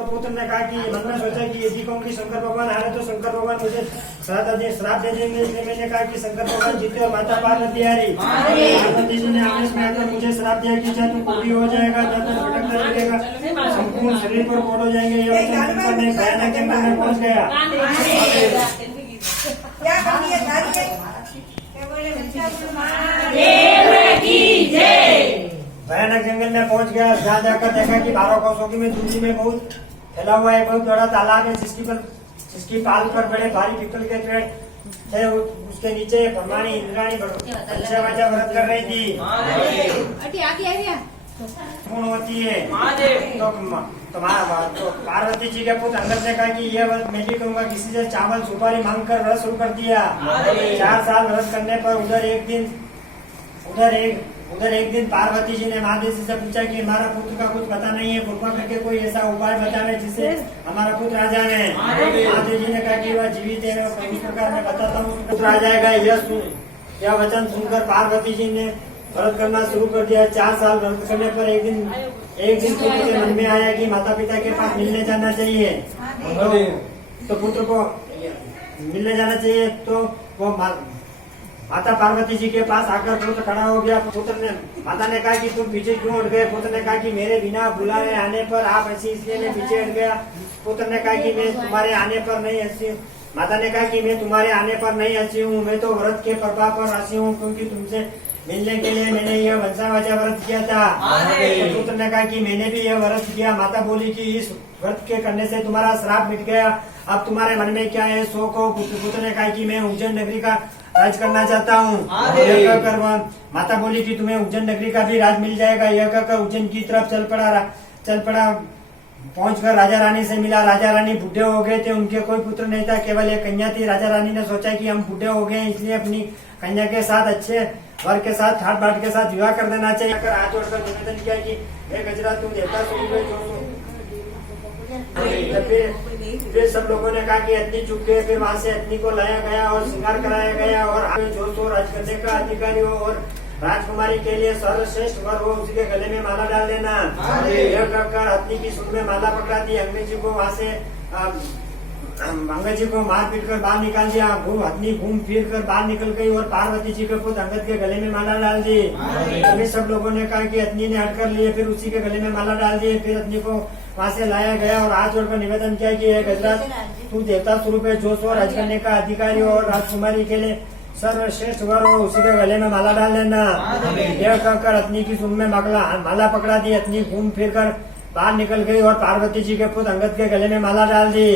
तो पुत्र ने कहा कि मन में सोचा कि यदि कहूँ कि शंकर भगवान आ रहे तो शंकर भगवान मुझे श्राप दे देंगे। इसलिए मैंने कहा कि शंकर भगवान जीते और माता पार्वती आ रही। पार्वती जी ने आवेश में आकर मुझे श्राप दिया कि चाहे तू कोढ़ी हो जाएगा, चाहे तू भटकता रहेगा, संपूर्ण शरीर पर कोढ़ हो जाएंगे। ये वचन सुनकर मैं भयानक जंगल में पहुंच गया। भयानक जंगल में पहुंच गया। जहाँ जाकर देखा कि 12 कोसों की में दूरी में बहुत फैला हुआ है बहुत बड़ा तालाब है, जिसकी पाल पर बड़े भारी पीपल के पेड़ थे। उसके नीचे ब्रह्माणी इंद्राणी अच्छा बच्चा व्रत कर रही थी। पूर्ण होती है तो पार्वती जी के पुत्र अंगद ने कहा कि यह व्रत मैं भी कहूँगा। किसी से चावल सुपारी मांग कर व्रत शुरू कर दिया। 4 साल व्रत करने पर उधर एक दिन पार्वती जी ने महादेव से पूछा कि हमारा पुत्र का कुछ पता नहीं है, कृपा करके कोई ऐसा उपाय बतावे जिससे हमारा पुत्र आ जाए। महादेव जी ने कहा कि वह जीवित है और इस प्रकार मैं बताता हूँ पुत्र आ जाएगा। यह वचन सुनकर पार्वती जी ने व्रत करना शुरू कर दिया। 4 साल व्रत करने पर एक दिन पुत्र के मन में आया कि माता पिता के पास मिलने जाना चाहिए। तो पुत्र को मिलने जाना चाहिए तो वो माता पार्वती जी के पास आकर पुत्र खड़ा हो गया। पुत्र ने माता ने कहा कि तुम पीछे क्यों हट गए। पुत्र ने कहा कि मेरे बिना बुलाए आने पर आप हंसी, इसलिए मैं पीछे हट गया। पुत्र ने कहा कि मैं तुम्हारे आने पर नहीं हंसी। माता ने कहा कि मैं तुम्हारे आने पर नहीं हंसी हूँ, मैं तो व्रत के प्रभाव पर हंसी हूँ, क्योंकि तुमसे मिलने के लिए मैंने यह वंशावचा व्रत किया था। तो पुत्र ने कहा कि मैंने भी यह व्रत किया। माता बोली कि इस व्रत के करने से तुम्हारा श्राप मिट गया, अब तुम्हारे मन में क्या है सो कहो। पुत्र ने कहा कि मैं उज्जैन नगरी का राज करना चाहता हूँ। यह कहकर माता बोली कि तुम्हें उज्जैन नगरी का भी राज मिल जाएगा। यह कहकर उज्जैन की तरफ चल पड़ा। पहुंचकर राजा रानी से मिला। राजा रानी बूढ़े हो गए थे, उनके कोई पुत्र नहीं था, केवल एक कन्या थी। राजा रानी ने सोचा कि हम बूढ़े हो गए, इसलिए अपनी कन्या के साथ अच्छे वर के साथ ठाट बाट के साथ विवाह कर देना चाहिए। हाथ जोड़कर निवेदन किया कि हे गजरा तुम देवता फिर सब लोगों ने कहा कि अग्नि चुप गए। फिर वहाँ से अग्नि को लाया गया और श्रृंगार कराया गया और जो सो राज करने का अधिकारी हो और राजकुमारी के लिए सर्वश्रेष्ठ वर हो उसके गले में माला डाल देना। यह कहकर अग्नि की सूंड में माला पकड़ा दी। अंग्रेज जी को वहाँ से अंगद जी को मार पीट कर बाहर निकाल दिया। अग्नि घूम फिर कर बाहर निकल गई और पार्वती जी के पुत्र अंगद के गले में माला डाल दी। तभी सब लोगों ने कहा कि अग्नि ने हट कर लिए, फिर उसी के गले में माला डाल दिए। फिर अग्नि को वहाँ से लाया गया और हाथ जोड़कर निवेदन किया कि हे गजराज तू देवता स्वरूप है, जो सो राज करने का अधिकारी हो और राजकुमारी के लिए सर्वश्रेष्ठ वर हो उसी के गले में माला डाल देना। यह कहकर अग्नि की सूंड में माला पकड़ा दी। अग्नि घूम फिर कर बाहर निकल गई और पार्वती जी के पुत्र अंगद के गले में माला डाल दी।